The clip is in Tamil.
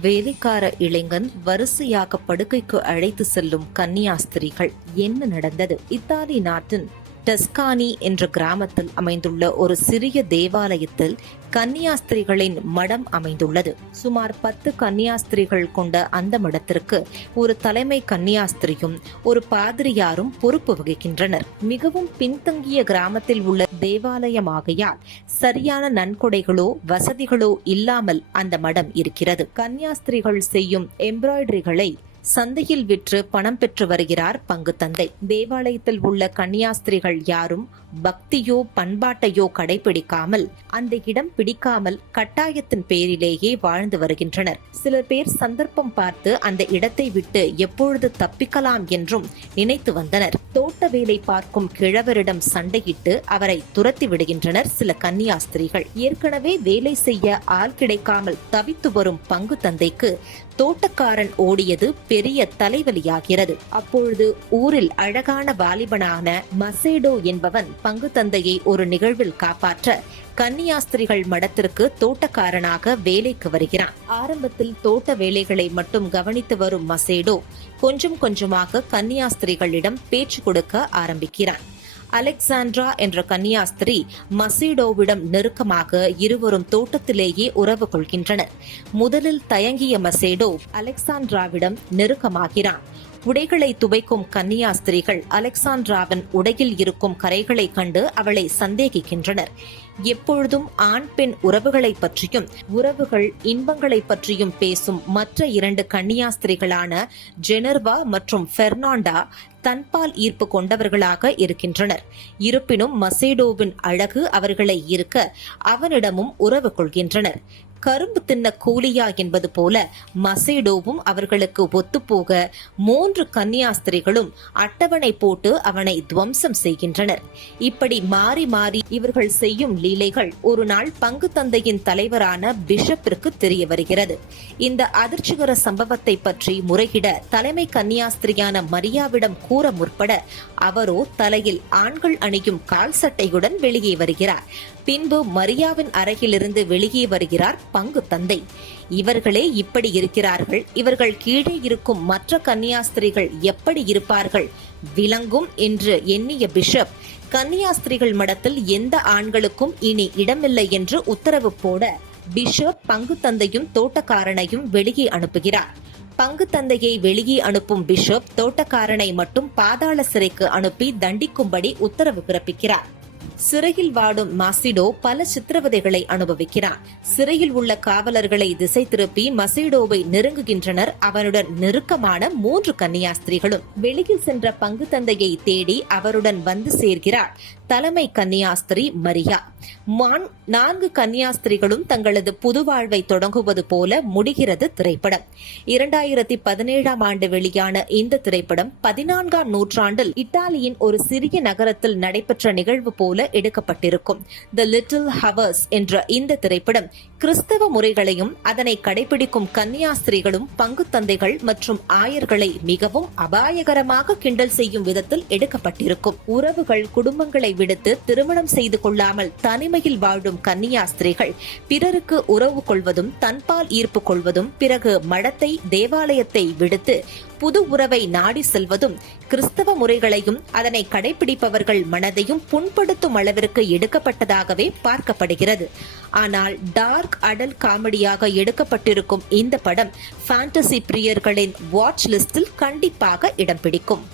வேலைக்கார இளைஞன் வரிசையாக படுக்கைக்கு அழைத்து செல்லும் கன்னியாஸ்திரிகள் என்ன நடந்தது? இத்தாலி நாட்டின் டஸ்கானி என்ற கிராமத்தில் அமைந்துள்ள ஒரு சிறிய தேவாலயத்தில் கன்னியாஸ்திரிகளின் மடம் அமைந்துள்ளது. சுமார் பத்து கன்னியாஸ்திரிகள் கொண்ட அந்த மடத்திற்கு ஒரு தலைமை கன்னியாஸ்திரியும் ஒரு பாதிரியாரும் பொறுப்பு வகிக்கின்றனர். மிகவும் பின்தங்கிய கிராமத்தில் உள்ள தேவாலயமாகையால் சரியான நன்கொடைகளோ வசதிகளோ இல்லாமல் அந்த மடம் இருக்கிறது. கன்னியாஸ்திரிகள் செய்யும் எம்ப்ராய்டரிகளை சந்தையில் விற்று பணம் பெற்று வருகிறார் பங்கு தந்தை. தேவாலயத்தில் உள்ள கன்னியாஸ்திரிகள் யாரும் பக்தியோ பண்பாட்டையோ கடைபிடிக்காமல் அந்த இடம் பிடிக்காமல் கட்டாயத்தின் பேரிலேயே வாழ்ந்து வருகின்றனர். சில பேர் சந்தர்ப்பம் பார்த்து அந்த இடத்தை விட்டு எப்பொழுது தப்பிக்கலாம் என்றும் நினைத்து வந்தனர். தோட்ட வேலை பார்க்கும் கிழவரிடம் சண்டையிட்டு அவரை துரத்தி விடுகின்றனர் சில கன்னியாஸ்திரிகள். ஏற்கனவே வேலை செய்ய ஆள் கிடைக்காமல் தவித்து வரும் பங்கு தந்தைக்கு தோட்டக்காரன் ஓடியது பெரிய தலைவலியாகிறது. அப்பொழுது ஊரில் அழகான வாலிபனான மசேடோ என்பவன் பங்கு தந்தையை ஒரு நிகழ்வில் காப்பாற்ற கன்னியாஸ்திரிகள் மடத்திற்கு தோட்டக்காரனாக வேலைக்கு வருகிறான். ஆரம்பத்தில் தோட்ட வேலைகளை மட்டும் கவனித்து வரும் மசேடோ கொஞ்சம் கொஞ்சமாக கன்னியாஸ்திரிகளிடம் பேச்சு கொடுக்க ஆரம்பிக்கிறான். அலெக்சாண்ட்ரா என்ற கன்னியாஸ்திரி மசீடோவிடம் நெருக்கமாக இருவரும் தோட்டத்திலேயே உறவு கொள்கின்றனர். முதலில் தயங்கிய மசேடோ அலெக்சாண்ட்ராவிடம் நெருக்கமாகிறான். உடைகளை துவைக்கும் கன்னியாஸ்திரிகள் அலெக்சாண்ட்ராவின் உடையில் இருக்கும் கரைகளை கண்டு அவளை சந்தேகிக்கின்றனர். எப்பொழுதும் ஆண் பெண் உறவுகளை பற்றியும் உறவுகள் இன்பங்களை பற்றியும் பேசும் மற்ற இரண்டு கன்னியாஸ்திரிகளான ஜெனர்வா மற்றும் பெர்னாண்டா தன்பால் ஈர்ப்பு கொண்டவர்களாக இருக்கின்றனர். இருப்பினும் மசேடோவின் அழகு அவர்களை ஈர்க்க அவனிடமும் உறவு கொள்கின்றனர். கரும்பு தின்ன கூலியா என்பது போல மசேடோவும் அவர்களுக்கு ஒத்துப்போக மூன்று கன்னியாஸ்திரிகளும் அட்டவணை போட்டு அவனை துவம்சம் செய்கின்றனர். இப்படி மாறி மாறி இவர்கள் செய்யும் லீலைகள் ஒரு நாள் பங்கு தந்தையின் தலைவரான பிஷப்பிற்கு தெரிய வருகிறது. இந்த அதிர்ச்சிகர சம்பவத்தை பற்றி முறையிட தலைமை கன்னியாஸ்திரியான மரியாவிடம் கூற முற்பட அவரோ தலையில் ஆண்கள் அணியும் கால் சட்டையுடன் வெளியே வருகிறார். பின்பு மரியாவின் அறையிலிருந்து வெளியே வருகிறார் பங்கு தந்தை. இவர்களே இப்படி இருக்கிறார்கள். இவர்கள் கீழே இருக்கும் மற்ற கன்னியாஸ்திரிகள் எப்படி இருப்பார்கள்? விளங்கும் என்று எண்ணிய பிஷப் கன்னியாஸ்திரிகள் மடத்தில் எந்த ஆண்களுக்கும் இனி இடமில்லை என்று உத்தரவு போட பிஷப் பங்கு தந்தையும் தோட்டக்காரனையும் வெளியே அனுப்புகிறார். பங்கு தந்தையை வெளியே அனுப்பும் பிஷப் தோட்டக்காரனை மட்டும் பாதாள சிறைக்கு அனுப்பி தண்டிக்கும்படி உத்தரவு பிறப்பிக்கிறார். சிறையில் வாடும் மாசிடோ பல சித்திரவதைகளை அனுபவிக்கிறான் சிறையில் உள்ள காவலர்களை திசை திருப்பி மசிடோவை நெருங்குகின்றனர். அவனுடன் நெருக்கமான மூன்று கன்னியாஸ்திரிகளும். வெளியில் சென்ற பங்கு தந்தையை தேடி அவருடன் வந்து சேர்கிறார். தலைமை கன்னியாஸ்திரி மரியா. மான் நான்கு கன்னியாஸ்திரிகளும் தங்களது புது வாழ்வை தொடங்குவது போல முடிகிறது திரைப்படம். இரண்டாயிரத்தி பதினேழாம் ஆண்டு வெளியான இந்த திரைப்படம் பதினான்காம் நூற்றாண்டில் இத்தாலியின் ஒரு சிறிய நகரத்தில் நடைபெற்ற நிகழ்வு போல எடுக்கப்பட்டிருக்கும். த லிட்டில் ஹவர்ஸ் என்ற இந்த திரைப்படம் கிறிஸ்தவ முறைகளையும் அதனை கடைபிடிக்கும் கன்னியாஸ்திரிகளும் பங்கு தந்தைகள் மற்றும் ஆயர்களை மிகவும் அபாயகரமாக கிண்டல் செய்யும் விதத்தில் எடுக்கப்பட்டிருக்கும். உறவுகள் குடும்பங்களை விடுத்து திருமணம் செய்து கொள்ளாமல் தனிமையில் வாழும் கன்னியாஸ்திரிகள் பிறருக்கு உறவு கொள்வதும் தன்பால் ஈர்ப்பு கொள்வதும் பிறகு மடத்தை தேவாலயத்தை விடுத்து புது உறவை நாடி செல்வதும் கிறிஸ்தவ முறைகளையும் அதனை கடைபிடிப்பவர்கள் மனதையும் புண்படுத்தும் அளவிற்கு எடுக்கப்பட்டதாகவே பார்க்கப்படுகிறது. ஆனால் டார்க் அடல் காமெடியாக எடுக்கப்பட்டிருக்கும் இந்த படம் ஃபேண்டசி பிரியர்களின் வாட்ச் லிஸ்டில் கண்டிப்பாக இடம் பிடிக்கும்.